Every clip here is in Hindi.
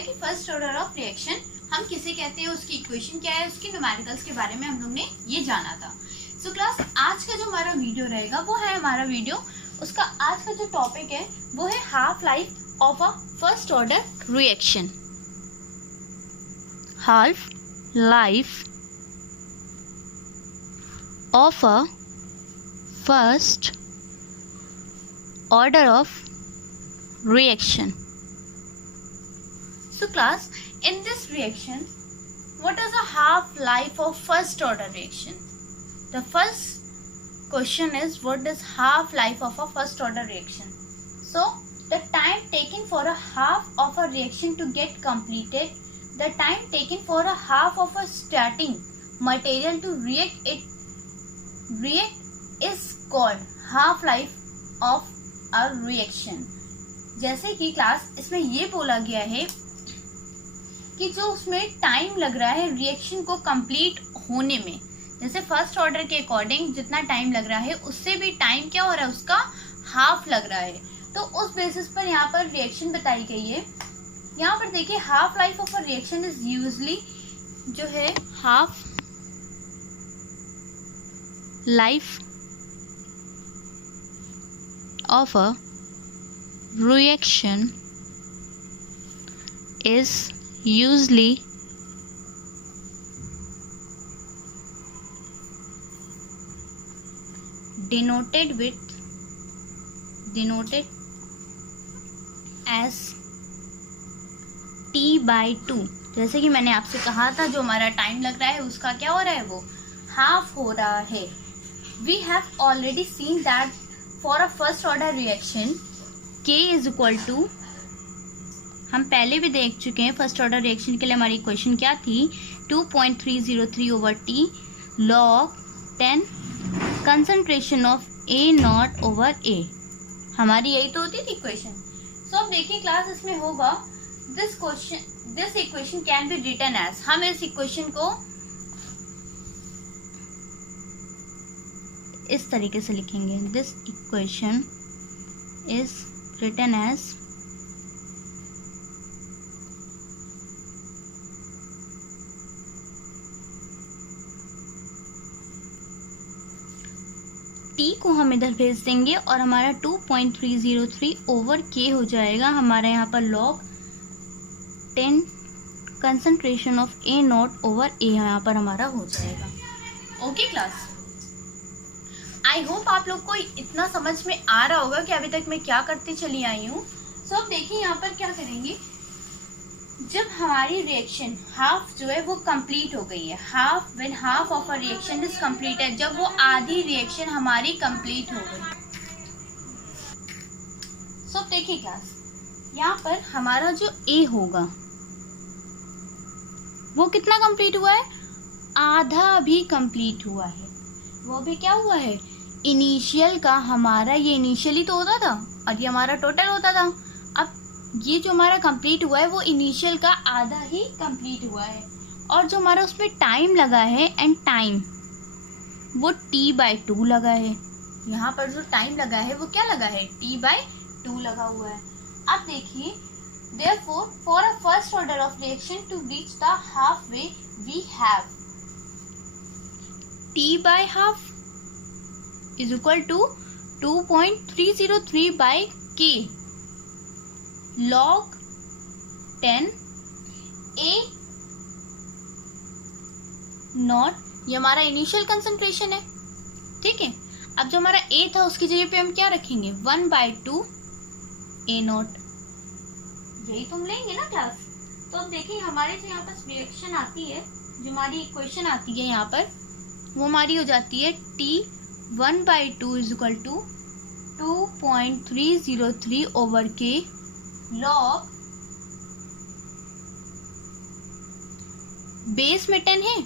था कि फर्स्ट ऑर्डर ऑफ रिएक्शन हम किसे कहते हैं, उसकी इक्वेशन क्या है, उसके न्यूमेरिकल्स के बारे में हम लोग ने ये जाना था। सो क्लास, आज का जो हमारा वीडियो रहेगा वो है हमारा वीडियो, उसका आज का जो टॉपिक है वो है half life of a first order reaction. Half life of a first order of reaction. So class, in this reaction, what is the half life of first order reaction? The first question is, what is half life of a first order reaction? So the time taken for a half of a reaction to get completed, the time taken for a half of a starting material to react is called half life of a reaction. जैसे कि क्लास इसमें ये बोला गया है कि जो उसमें टाइम लग रहा है रिएक्शन को कंप्लीट होने में, जैसे फर्स्ट ऑर्डर के अकॉर्डिंग जितना टाइम लग रहा है उससे भी टाइम क्या हो रहा है, उसका हाफ लग रहा है। तो उस बेसिस पर यहाँ पर रिएक्शन बताई गई है। यहाँ पर देखिए, half life of a reaction is usually जो है half life of a reaction is usually denoted as T/2। जैसे कि मैंने आपसे कहा था, जो हमारा टाइम लग रहा है उसका क्या हो रहा है, वो हाफ हो रहा है। We have already seen that for a first order reaction K is equal to, हम पहले भी देख चुके हैं फर्स्ट ऑर्डर रिएक्शन के लिए हमारी इक्वेशन क्या थी, 2.303/T log 10 concentration of A0/A। हमारी यही तो होती थी इक्वेशन। सो अब देखिए क्लास, इसमें होगा this equation can be written as, हम इस इक्वेशन को इस तरीके से लिखेंगे, this equation is written as T को हम इधर भेज देंगे और हमारा 2.303/K हो जाएगा हमारा यहाँ पर log 10 कंसंट्रेशन ऑफ A0/A यहाँ पर हमारा हो जाएगा। ओके क्लास, आई होप आप लोग को इतना समझ में आ रहा होगा कि अभी तक मैं क्या करती चली आई हूँ। सो अब देखिए यहाँ पर क्या करेंगे, जब हमारी रिएक्शन हाफ जो है वो कंप्लीट हो गई है, when half of a reaction is completed, जब वो आधी रिएक्शन हमारी कंप्लीट हो गई। सो अब देखिए क्लास, यहाँ पर हमारा जो ए होगा वो कितना कंप्लीट हुआ है, आधा भी कंप्लीट हुआ है। वो भी क्या हुआ है, इनिशियल का हमारा, ये इनिशियली तो होता था और ये हमारा टोटल होता था। अब ये जो हमारा कंप्लीट हुआ है वो इनिशियल का आधा ही कंप्लीट हुआ है, और जो हमारा उसमें टाइम लगा है एंड टाइम वो T/2 लगा है। यहाँ पर जो टाइम लगा है वो क्या लगा है, T/2 लगा हुआ है। अब देखिए, therefore for a first order of reaction to reach the halfway we have T/2 is equal to 2.303/K log 10 A0। ये हमारा इनिशियल कंसंट्रेशन है, ठीक है। अब जो हमारा A था उसकी जगह पे हम क्या रखेंगे, 1/2 A0, यही तुम लेंगे ना क्लास। तो अब देखिए, हमारे जो यहाँ पर रिएक्शन आती है, जो हमारी इक्वेशन आती है यहाँ पर, वो हमारी हो जाती है T1/2 is equal to 2.303/K log, base में 10 है,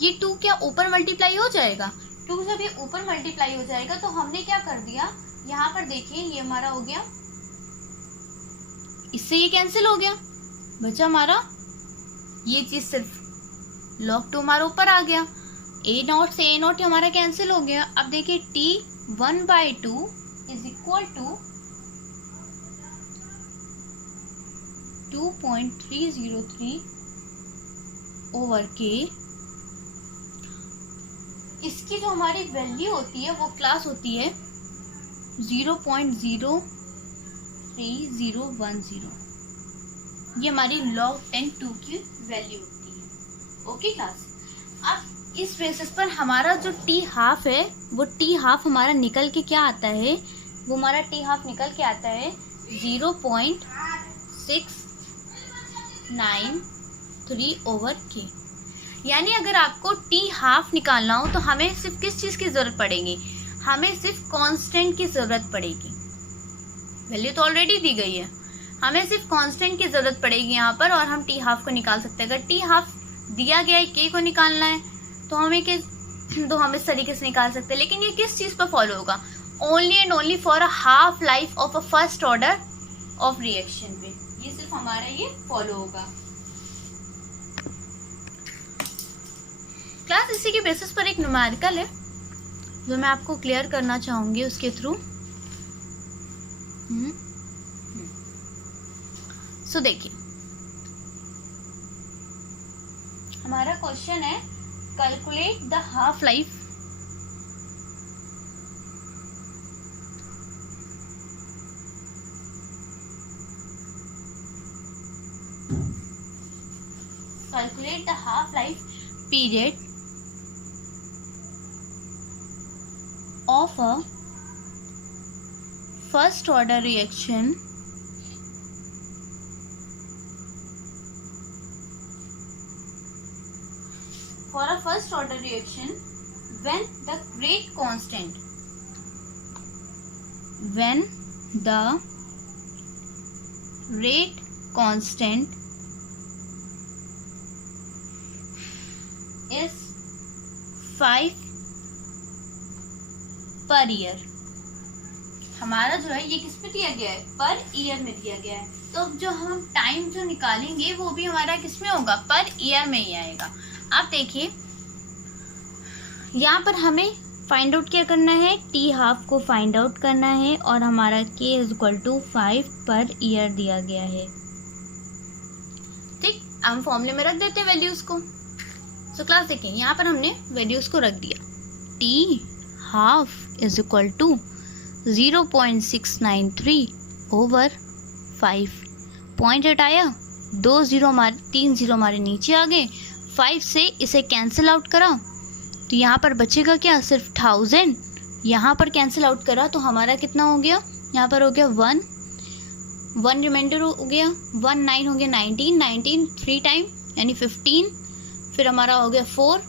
ये 2 क्या ऊपर मल्टीप्लाई हो जाएगा, 2 जब ये ऊपर मल्टीप्लाई हो जाएगा तो हमने क्या कर दिया, यहाँ पर देखिए ये हमारा हो गया, इससे ये कैंसिल हो गया, बचा हमारा ये चीज, सिर्फ log 2 हमारा ऊपर आ गया, A0 से A0 हमारा कैंसिल हो गया। अब देखिए T1/2 is equal to 2.303 over के, इसकी जो हमारी वैल्यू होती है वो क्लास होती है 0.03010। ये हमारी log 10 2 की वैल्यू होती है। ओके क्लास, अब इस बेसिस पर हमारा जो टी हाफ है वो टी हाफ हमारा निकल के क्या आता है, वो हमारा टी हाफ निकल के आता है 0.693 ओवर के। यानी अगर आपको टी हाफ निकालना हो तो हमें सिर्फ किस चीज़ की ज़रूरत पड़ेगी, हमें सिर्फ कांस्टेंट की ज़रूरत पड़ेगी। वैल्यू तो ऑलरेडी दी गई है, हमें सिर्फ कांस्टेंट की ज़रूरत पड़ेगी यहाँ पर और हम टी हाफ को निकाल सकते हैं। अगर टी हाफ दिया गया है के को निकालना है तो हम इस तरीके से निकाल सकते हैं। लेकिन ये किस चीज़ पर फॉलो होगा, only and only for a half life of a first order of reaction पे, ये सिर्फ हमारा ये फॉलो होगा। क्लास इसी के बेसिस पर एक न्यूमेरिकल है जो मैं आपको क्लियर करना चाहूंगी उसके थ्रू। सो देखिए, हमारा क्वेश्चन है calculate the half life period of a first order reaction when the rate constant is 5 per year. हमारा जो है ये किस में दिया गया है, पर ईयर में दिया गया है। तो जो हम टाइम जो निकालेंगे वो भी हमारा किस में होगा, पर ईयर में ही आएगा। आप देखिए यहाँ पर हमें फाइंड आउट क्या करना है, टी हाफ को फाइंड आउट करना है और हमारा के is equal to 5 per year दिया गया है। ठीक, हम फॉर्मूले में रख देते हैं वैल्यूज को। सो क्लास देखें, यहाँ पर हमने वैल्यूज को रख दिया, T half is equal to 0.693 over 5। Point हटाया, 2 जीरो हमारे 3 जीरो हमारे नीचे आ गए। 5 से इसे कैंसिल आउट करा तो यहाँ पर बचेगा क्या, सिर्फ 1000। यहाँ पर कैंसिल आउट करा तो हमारा कितना हो गया, यहाँ पर हो गया 1 रिमाइंडर हो गया, 1 9 हो गया 19 3 टाइम यानी 15, फिर हमारा हो गया 4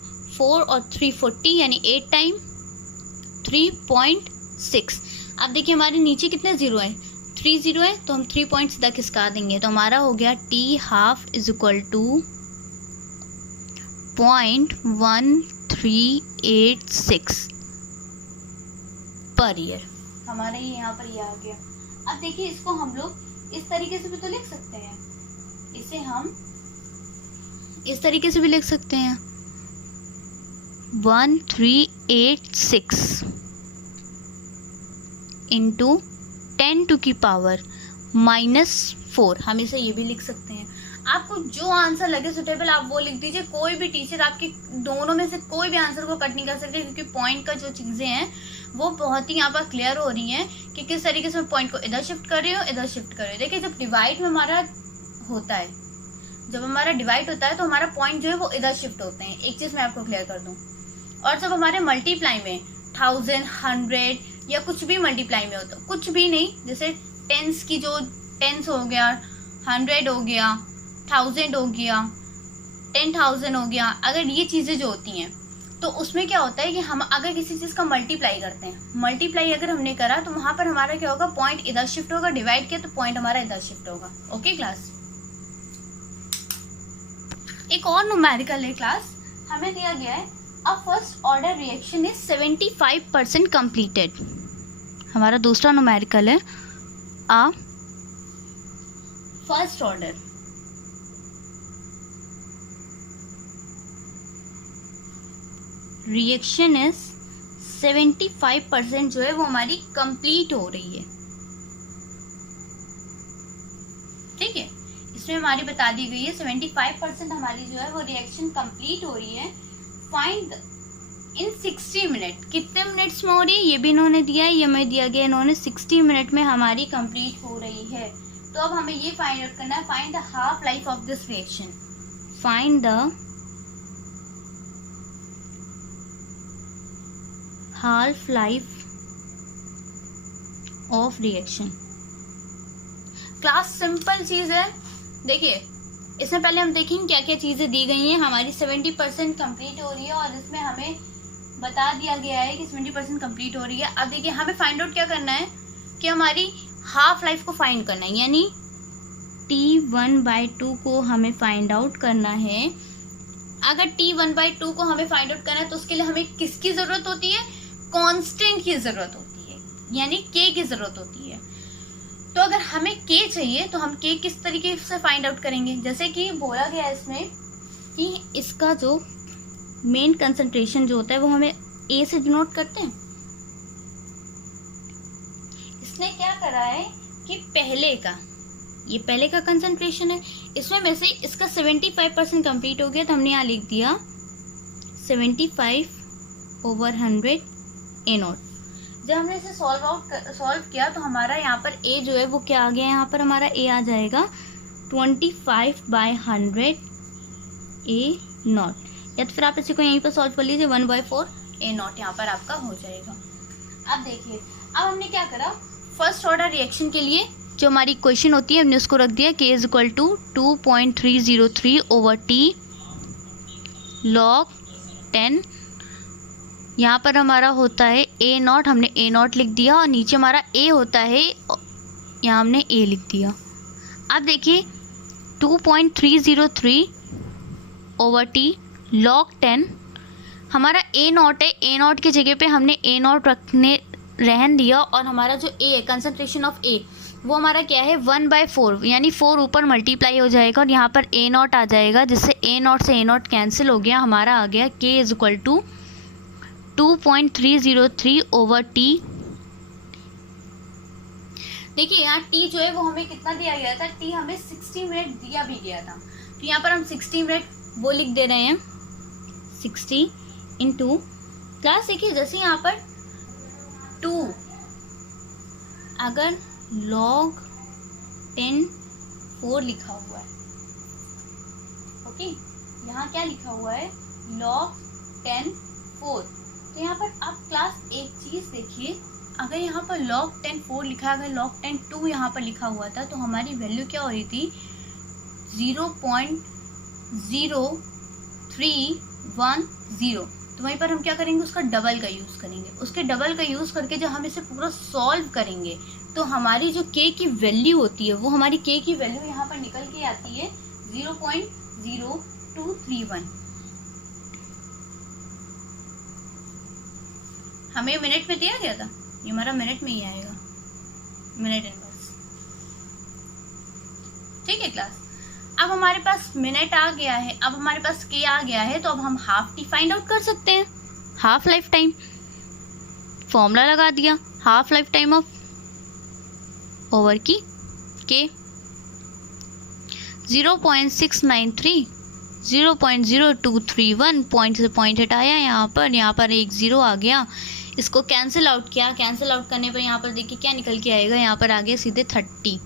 और 3 40 यानी 8 टाइम 3.6। अब देखिए हमारे नीचे कितने जीरो है, 3 जीरो है, तो हम 3 पॉइंट सीधा खिसका देंगे तो हमारा हो गया T half is equal to 0.1386 per year. हमारा ये यहाँ पर ये आ गया। अब देखिए इसको हम लोग इस तरीके से भी तो लिख सकते हैं, इसे हम इस तरीके से भी लिख सकते हैं 1386 इंटू 10 टू की पावर -4, हम इसे ये भी लिख सकते हैं। आपको जो आंसर लगे सुटेबल आप वो लिख दीजिए। कोई भी टीचर आपके दोनों में से कोई भी आंसर को कट नहीं कर सकते, क्योंकि पॉइंट का जो चीज़ें हैं वो बहुत ही यहाँ पर क्लियर हो रही हैं कि किस तरीके से पॉइंट को इधर शिफ्ट कर रही हो, इधर शिफ्ट कर रही हो। देखिए जब डिवाइड में हमारा होता है, जब हमारा डिवाइड होता है तो हमारा पॉइंट जो है वो इधर शिफ्ट होते हैं। एक चीज़ मैं आपको क्लियर कर दूँ। और जब हमारे मल्टीप्लाई में 1000 100 या कुछ भी मल्टीप्लाई में होता, कुछ भी नहीं, जैसे टेंस की जो टेंस हो गया, 100 हो गया, 1000 हो गया, 10,000 हो गया, अगर ये चीज़ें जो होती हैं तो उसमें क्या होता है कि हम अगर किसी चीज़ का मल्टीप्लाई करते हैं, मल्टीप्लाई अगर हमने करा तो वहाँ पर हमारा क्या होगा, पॉइंट इधर शिफ्ट होगा, डिवाइड किया तो पॉइंट हमारा इधर शिफ्ट होगा। ओके क्लास, एक और न्यूमेरिकल है क्लास, हमें दिया गया है अ first order reaction is 75% completed. हमारा दूसरा न्यूमेरिकल है अ फर्स्ट ऑर्डर रिएक्शन इज 75% जो है वो हमारी कंप्लीट हो रही है। ठीक है, इस इसमें हमारी बता दी गई है 75% हमारी जो है वो रिएक्शन कंप्लीट हो रही है। फाइंड इन 60 मिनट, कितने मिनट्स में हो रही है ये भी इन्होंने दिया है, ये हमें दिया गया इन्होंने 60 मिनट में हमारी कंप्लीट हो रही है। तो अब हमें ये फाइंड आउट करना है, find the half life of this reaction. Find the half life of reaction. Class simple चीज है, देखिए इसमें पहले हम देखेंगे क्या क्या चीजें दी गई हैं। हमारी 70% कंप्लीट हो रही है और इसमें हमें बता दिया गया है कि 70% कंप्लीट हो रही है। अब देखिए हमें फाइंड आउट क्या करना है कि हमारी हाफ लाइफ को फाइंड करना है, यानी T1/2 को हमें फाइंड आउट करना है। अगर T1/2 को हमें फाइंड आउट करना है तो उसके लिए हमें किसकी जरूरत होती है, कांस्टेंट की जरूरत होती है, यानी K की जरूरत होती है। तो अगर हमें K चाहिए तो हम K किस तरीके से फाइंड आउट करेंगे, जैसे कि बोला गया इसमें कि इसका जो मेन कंसंट्रेशन जो होता है वो हमें A से डिनोट करते हैं। इसने क्या करा है कि ये पहले का कंसंट्रेशन है, इसमें में से इसका 75% कंप्लीट हो गया तो हमने यहाँ लिख दिया 75/100 A0। जब हमने इसे सॉल्व किया तो हमारा यहाँ पर A जो है वो क्या आ गया, यहाँ पर हमारा A आ जाएगा 25/100 A0, या तो फिर आप इसी को यहीं पर सॉल्व कर लीजिए 1/4 A0 यहाँ पर आपका हो जाएगा। अब देखिए अब हमने क्या करा, फर्स्ट ऑर्डर रिएक्शन के लिए जो हमारी इक्वेशन होती है हमने उसको रख दिया K = 2.303/T log 10। यहाँ पर हमारा होता है A0, हमने A0 लिख दिया और नीचे हमारा A होता है, यहाँ हमने A लिख दिया। अब देखिए 2.303/T log 10 हमारा A0 है, A0 की जगह पे हमने A0 रहन दिया और हमारा जो A है कंसंट्रेशन ऑफ A वो हमारा क्या है 1/4, यानी 4 ऊपर मल्टीप्लाई हो जाएगा और यहाँ पर A0 आ जाएगा, जिससे A0 से A0 कैंसिल हो गया, हमारा आ गया K = 2.303/T। देखिए यहाँ T जो है वो हमें कितना दिया गया था, T हमें 60 मिनट दिया भी गया था, तो यहाँ पर हम 60 मिनट वो लिख दे रहे हैं 60 × क्लास। देखिए जैसे यहाँ पर 2 अगर log 10 4 लिखा हुआ है, ओके, यहाँ क्या लिखा हुआ है log 10 4, तो यहाँ पर आप क्लास एक चीज देखिए, अगर यहाँ पर log 10 4 लिखा, अगर log 10 2 यहाँ पर लिखा हुआ था तो हमारी वैल्यू क्या हो रही थी 0.0310। तो वहीं पर हम क्या करेंगे, उसका डबल का यूज़ करेंगे, उसके डबल का यूज़ करके जब हम इसे पूरा सॉल्व करेंगे तो हमारी जो K की वैल्यू होती है वो हमारी K की वैल्यू यहाँ पर निकल के आती है 0.0231। हमें मिनट में दिया गया था, ये हमारा मिनट में ही आएगा, मिनट इनवर्स। ठीक है क्लास, अब हमारे पास मिनट आ गया है, अब हमारे पास K आ गया है, तो अब हम हाफ T फाइंड आउट कर सकते हैं। हाफ लाइफ टाइम फॉर्मूला लगा दिया, half life time of over की K 0.693 0.0231, पॉइंट से पॉइंट हटाया, यहाँ पर एक 0 आ गया, इसको कैंसिल आउट किया, कैंसिल आउट करने पर यहाँ पर देखिए क्या निकल के आएगा, यहाँ पर आ गया सीधे 30,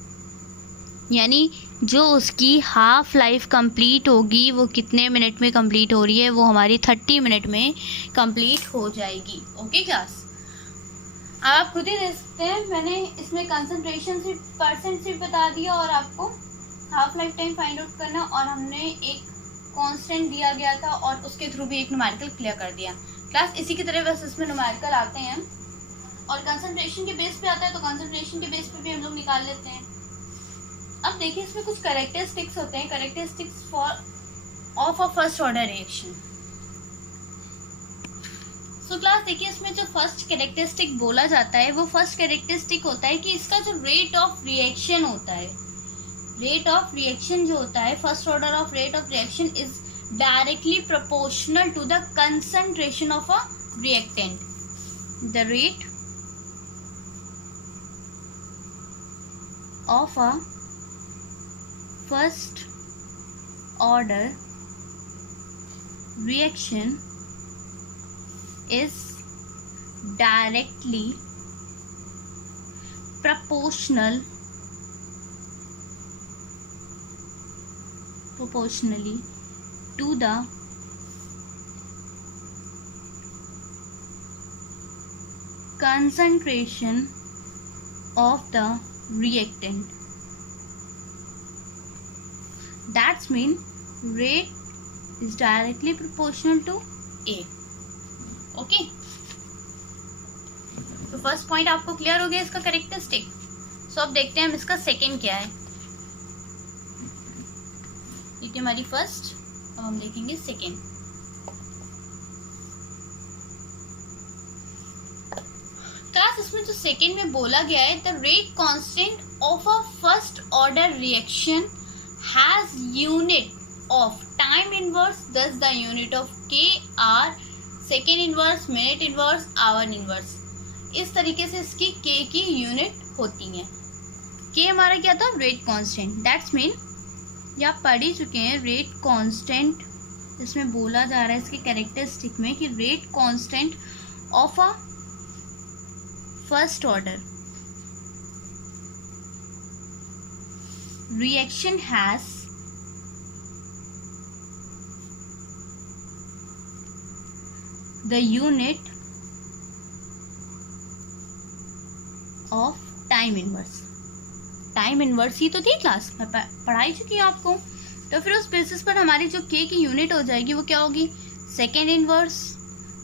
यानी जो उसकी हाफ लाइफ कंप्लीट होगी वो कितने मिनट में कंप्लीट हो रही है, वो हमारी 30 मिनट में कंप्लीट हो जाएगी। ओके क्लास, आप खुद ही देख सकते हैं, मैंने इसमें कंसंट्रेशन से परसेंट से बता दिया और आपको half life time find out करना, और हमने एक कांस्टेंट दिया गया था और उसके थ्रू भी एक न्यूमेरिकल क्लियर कर दिया। क्लास इसी की तरह बस इसमें न्यूमेरिकल आते हैं और कंसंट्रेशन के बेस पे आता है, तो कंसंट्रेशन के बेस पे भी हम लोग निकाल लेते हैं। अब देखिए इसमें कुछ कैरेक्टरिस्टिक्स होते हैं, characteristics of a first order reaction. So class देखिए इसमें जो फर्स्ट कैरेक्टरिस्टिक बोला जाता है वो फर्स्ट कैरेक्टरिस्टिक होता है कि इसका जो रेट ऑफ रिएक्शन होता है, रेट ऑफ रिएक्शन जो होता है, first order of rate of reaction is directly proportional to the concentration of a reactant. The rate of a first order reaction is directly proportionally to the concentration of the reactant. That's mean rate is directly proportional to A. Okay, तो फर्स्ट पॉइंट आपको क्लियर हो गया इसका कैरेक्टरिस्टिक. सो अब देखते हैं हम इसका सेकंड क्या है. ये थी हमारी फर्स्ट, अब हम देखेंगे सेकंड. क्लास इसमें जो सेकंड में बोला गया है, the rate constant of a first order reaction has unit of time inverse, thus the unit of K are second inverse, minute inverse, hour inverse. इस तरीके से इसकी के की यूनिट होती हैं. के हमारा क्या था? Rate constant. दैट्स मीन ये आप पढ़ ही चुके हैं. रेट कांस्टेंट इसमें बोला जा रहा है इसके कैरेक्टरिस्टिक में कि rate constant of a first order reaction has the unit of time inverse. Time inverse ही तो थी क्लास में, पढ़ाई चुकी हूँ आपको. तो फिर उस बेसिस पर हमारी जो के की यूनिट हो जाएगी वो क्या होगी? Second inverse,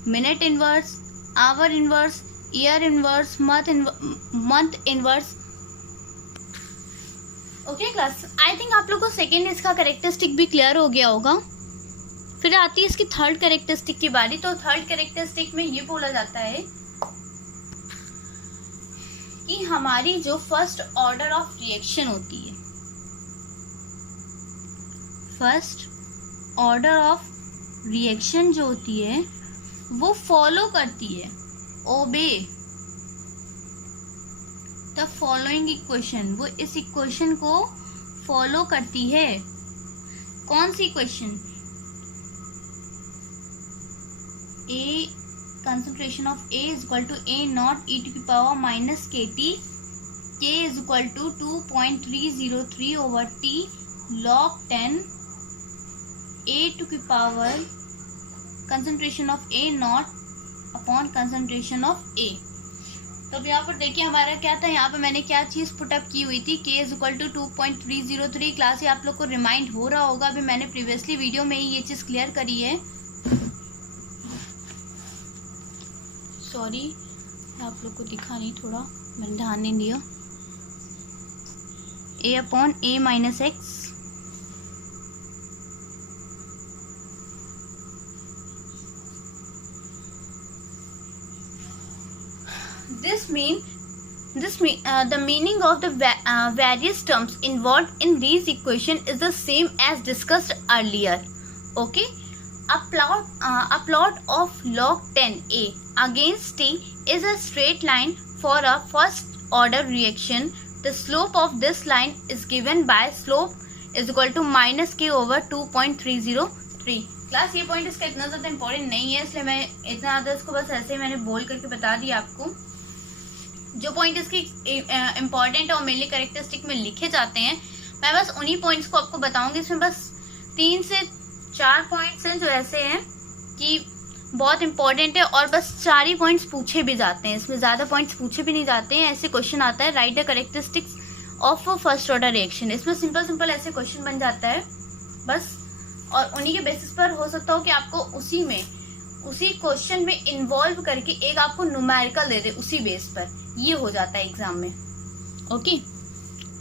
minute inverse, hour inverse, year inverse, month inverse. Okay class, I think आप लोग को सेकेंड इसका कैरेक्टरिस्टिक भी क्लियर हो गया होगा. फिर आती है इसकी थर्ड कैरेक्टरिस्टिक की बारी. तो थर्ड कैरेक्टरिस्टिक में ये बोला जाता है कि हमारी जो फर्स्ट ऑर्डर ऑफ रिएक्शन होती है, फर्स्ट ऑर्डर ऑफ रिएक्शन जो होती है वो फॉलो करती है, ओबे द फॉलोइंग इक्वेशन. वो इस इक्वेशन को फॉलो करती है. कौन सी equation? A concentration of A is equal to A naught e to the power minus kt. K is equal to 2.303 over T log 10 A to the power concentration of A naught upon concentration of A. तो अब यहाँ पर देखिए हमारा क्या था, यहाँ पे मैंने क्या चीज़ पुटअप की हुई थी. K is equal to 2.303. Class ये आप लोग को रिमाइंड हो रहा होगा, अभी मैंने प्रीवियसली वीडियो में ही ये चीज़ क्लियर करी है. सॉरी आप लोग को दिखा नहीं, थोड़ा मैंने ध्यान नहीं दिया. A upon A minus x the meaning of the various terms involved in these equation is the same as discussed earlier. Okay, a plot of log 10a against t is a straight line for a first order reaction. The slope of this line is given by slope is equal to minus k over 2.303. Class ये पॉइंट इसका इतना ज़्यादा इंपॉर्टेंट नहीं है, इसलिए मैं इतना ज़्यादा इसको बस ऐसे मैंने बोल करके बता दिया आपको. जो पॉइंट इसकी इम्पॉर्टेंट और मेनली कैरेक्टरिस्टिक में लिखे जाते हैं, मैं बस उन्हीं पॉइंट्स को आपको बताऊंगी. इसमें बस 3 से 4 पॉइंट्स हैं जो ऐसे हैं कि बहुत इंपॉर्टेंट है और बस 4 ही पॉइंट्स पूछे भी जाते हैं. इसमें ज़्यादा पॉइंट्स पूछे भी नहीं जाते हैं. ऐसे क्वेश्चन आता है, right the characteristics of first order reaction. इसमें सिंपल ऐसे क्वेश्चन बन जाता है बस, और उन्हीं के बेसिस पर हो सकता हो कि आपको उसी क्वेश्चन में इन्वॉल्व करके एक आपको न्यूमेरिकल दे दे उसी बेस पर. ये हो जाता है एग्जाम में. ओके,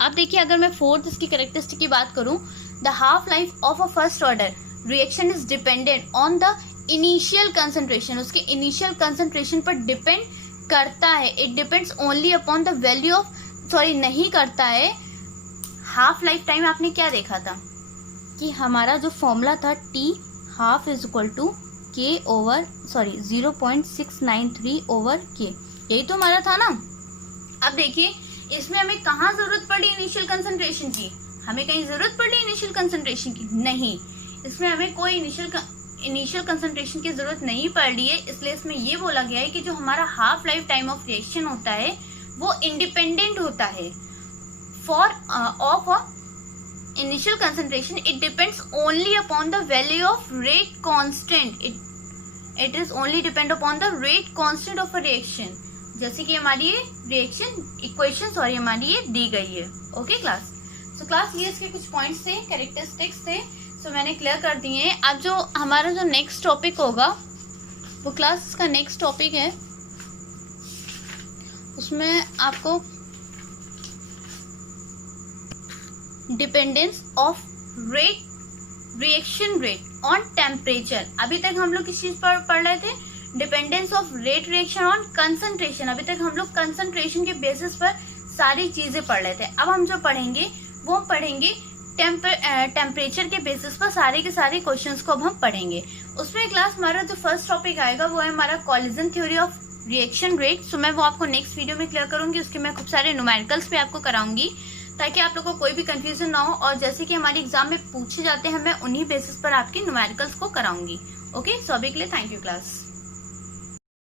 अब देखिए अगर मैं फोर्थ इसकी कैरेक्टरिस्टिक की बात करूं, the half life of a first order reaction is dependent on the initial concentration. उसके इनिशियल कंसंट्रेशन पर डिपेंड करता है. It depends only upon the value of, नहीं करता है. हाफ लाइफ टाइम आपने क्या देखा था कि हमारा जो फॉर्मूला था T half is equal to K over 0.693 over K, यही तो हमारा था ना. अब देखिए इसमें हमें कहाँ जरूरत पड़ी इनिशियल कंसंट्रेशन की? हमें कहीं जरूरत पड़ी इनिशियल कंसंट्रेशन की? नहीं, इसमें हमें कोई इनिशियल कंसंट्रेशन की जरूरत नहीं पड़ रही है, इसलिए इसमें ये बोला गया है कि जो हमारा half life time of reaction होता है वो इंडिपेंडेंट होता है। For of initial concentration it depends only upon the value of rate constant, it is only depend upon the rate constant of a reaction. जैसे कि हमारी ये रिएक्शन इक्वेशन हमारी ये दी गई है। ओके क्लास, सो क्लास ये इसके कुछ पॉइंट्स थे, कैरेक्टरिस्टिक्स थे, सो मैंने क्लियर कर दिए हैं। अब जो हमारा जो नेक्स्ट टॉपिक होगा वो क्लास का नेक्स्ट टॉपिक है, उसमें आपको dependence of reaction rate on temperature. अभी तक हम लोग किस चीज पर पढ़ रहे थे? Dependence of rate reaction on concentration. अभी तक हम लोग कंसंट्रेशन के बेसिस पर सारी चीजें पढ़ रहे थे। अब हम जो पढ़ेंगे वो पढ़ेंगे टेम्परेचर के बेसिस पर सारे के सारे क्वेश्चंस को अब हम पढ़ेंगे। उसमें क्लास हमारा जो फर्स्ट टॉपिक आएगा वो है हमारा collision theory of reaction rate. So मैं वो आपको नेक्स्ट वीडियो में क्लियर करूंगी, उसके मैं खूब सारे न्यूमेरिकल्स पे आपको कराऊंगी ताकि आप लोगों को कोई भी कंफ्यूजन ना हो, और जैसे कि हमारे एग्जाम में पूछे जाते हैं मैं उन्हीं बेसिस पर आपके न्यूमेरिकल्स को कराऊंगी। ओके, सो अभी के लिए थैंक यू क्लास।